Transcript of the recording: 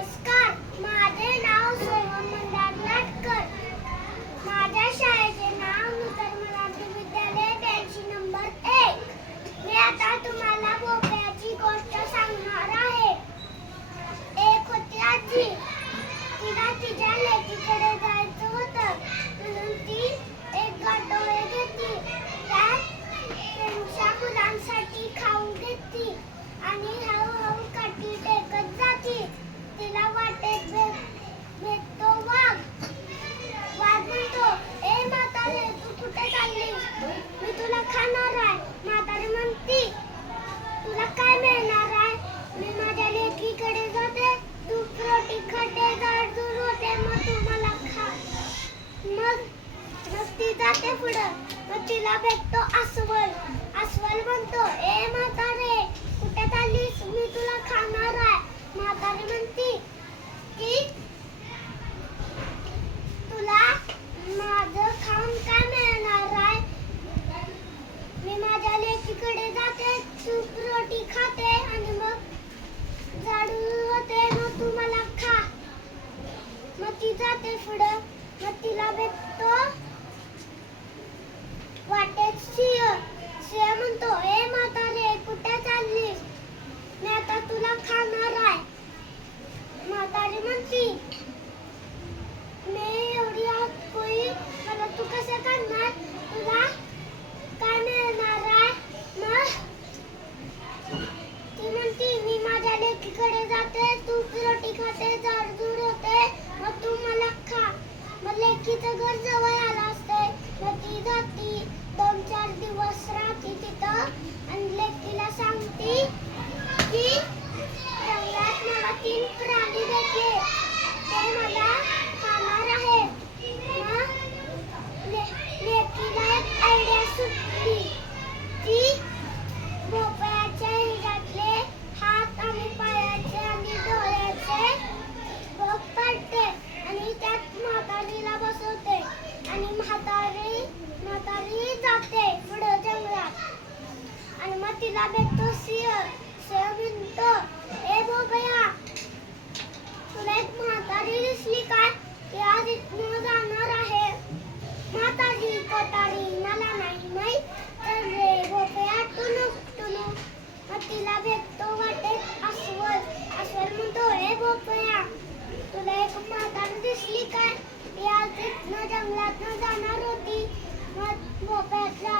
नमस्कार. माझे नाव सोहम मंदार माझ्या शाळेचे नाव नूतन मराठी विद्यालय ब्याऐंशी नंबर एक. मी आता तुम्हाला भोपळ्याची गोष्ट सांगणार आहे. एक होती आजी. तिला तिच्या लेकीकडे जायचं होतं. म्हणून ती एक गाठोळे घेतली त्यात त्यांच्या मुलांसाठी खाऊ घेतली आणि हळूहळू काठी टेकत जाती तिला वाटेत भेट भेटतो वाघ वाघ म्हणतो ए म्हातारे तू कुठे चालली मी तुला खाणार आहे म्हातारे म्हणती तुला काय मिळणार आहे मी माझ्या लेकीकडे जाते तू रोटी खाते झाड दूर होते मग तू मला खा मग मग ती जाते पुढं. मग तिला भेटतो अस्वल. अस्वल म्हणतो ए म्हातारे कुठे चाललीस? मी तुला खाणार आहे. म्हातारे म्हणती की तुला माझं खाऊन काय मिळणार आहे? मी माझ्या लेकीकडे जाते सूप रोटी खाते आणि मग झाडू होते मग तू मला खा. मग ती जाते पुढं. मग तिला भेटतो वाटेत शिय शिय म्हणतो ए म्हातारे कुठे चालली मी आता तुला खाणार आहे म्हातारी म्हणती मी एवढी आत कोई मला तू कसं करणार तुला काय मिळणार आहे मग ती म्हणती मी माझ्या लेकीकडे जाते तू रोटी खाते झाड दूर होते मग तू मला खा मग लेकीचं घर जवळ आलं असते मग ती जाती दोन चार दिवस राहते तिथं आणि लेकीला सांगते की जंगलात मला तीन प्राणी भेटले ते मला खाणार आहे मग ले- लेकीला एक आयडिया सुचली ती भोपळ्याच्या हिऱ्यातले हात आणि पायाचे आणि डोळ्याचे बघ काढते आणि त्यात म्हातारीला बसवते आणि म्हातारी म्हातारी जाते पुढं जंगलात. आणि मग तिला भेटतो सिंह सिंह म्हणतो ए बोबया तुला एक म्हातारी दिसली काय? ती आज इथनं जाणार आहे. म्हातारी कोतारी मला नाही माहीत. तर रे भोपळ्या टुनुक टुनुक मग तिला भेटतो वाटेत अस्वल. अस्वल म्हणतो ए बोबया तुला एक म्हातारी दिसली काय? जंगलात जाणार होती. मग भोपळ्यातला